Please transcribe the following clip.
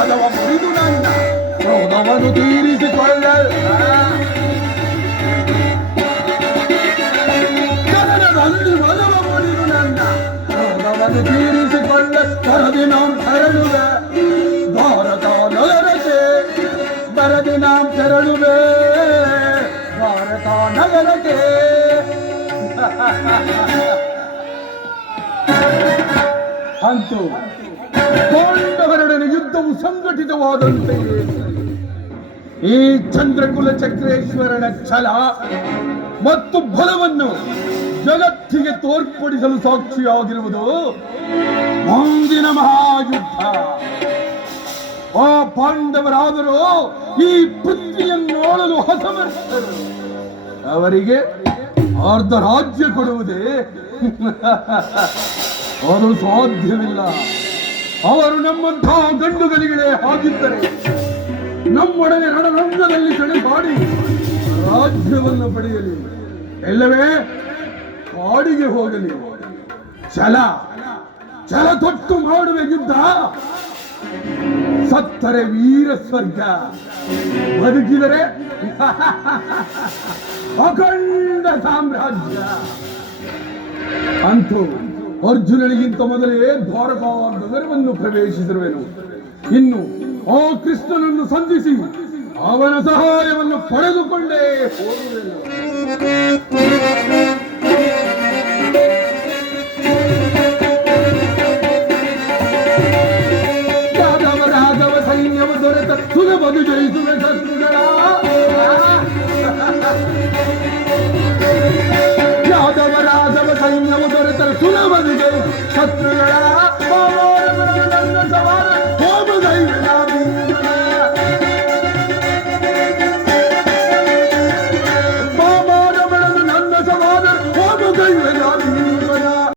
هذا وافقدنا رمضان طيري تتولل كسر عندي ولا مبررنا رمضان طيري تتولل بردنا حرلنا بارك على ಪಾಂಡವರೊಡನೆ ಯುದ್ಧವು ಸಂಘಟಿತವಾದಂತೆ. ಈ ಚಂದ್ರಕುಲ ಚಕ್ರೇಶ್ವರನ ಛಲ ಮತ್ತು ಬಲವನ್ನು ಜಗತ್ತಿಗೆ ತೋರ್ಪಡಿಸಲು ಸಾಕ್ಷಿಯಾಗಿರುವುದು ಮುಂದಿನ ಮಹಾಯುದ್ಧ. ಆ ಪಾಂಡವರಾದರೂ ಈ ಪೃಥ್ವಿಯನ್ನು ಆಳಲು ಹಸಮರ್ಥರು ಅವರಿಗೆ ಅರ್ಧ ರಾಜ್ಯ ಕೊಡುವುದೇ. ಅದು ಸಾಧ್ಯವಿಲ್ಲ. ಅವರು ನಮ್ಮಂತಹ ಗಂಡುಗಲಿಗಳೇ ಆಗಿದ್ದರೆ ನಮ್ಮೊಡನೆ ರಣರಂಗದಲ್ಲಿ ಸೆಳೆದಾಡಿ ರಾಜ್ಯವನ್ನು ಪಡೆಯಲಿ. ಎಲ್ಲವೇ? ಕಾಡಿಗೆ ಹೋಗಲಿ. ಛಲ. ಛಲ ತೊಟ್ಟು ಮಾಡುವ ಯುದ್ಧ. ಸತ್ತರೆ ವೀರ ಸ್ವರ್ಗ. ಬದುಕಿದರೆ ಅಖಂಡ ಸಾಮ್ರಾಜ್ಯ. ಅಂತೂ ಅರ್ಜುನನಿಗಿಂತ ಮೊದಲೇ ದ್ವಾರಕಾ ನಗರವನ್ನು ಪ್ರವೇಶಿಸಿರುವೆನು. ಇನ್ನು ಆ ಕೃಷ್ಣನನ್ನು ಸಂಧಿಸಿ ಅವನ ಸಹಾಯವನ್ನು ಪಡೆದುಕೊಂಡೇ ಯಾದವ ರಾಘವ ಸೈನ್ಯವು ದೊರೆತ ಜಯಿಸುವೆ ರಾಘವ ಸೈನ್ಯವು ದೊರೆತ ಸುಲಭದು ಜಯಿಸು ಶತ್ರುಗಳ ನನ್ನ ಸವಾಲ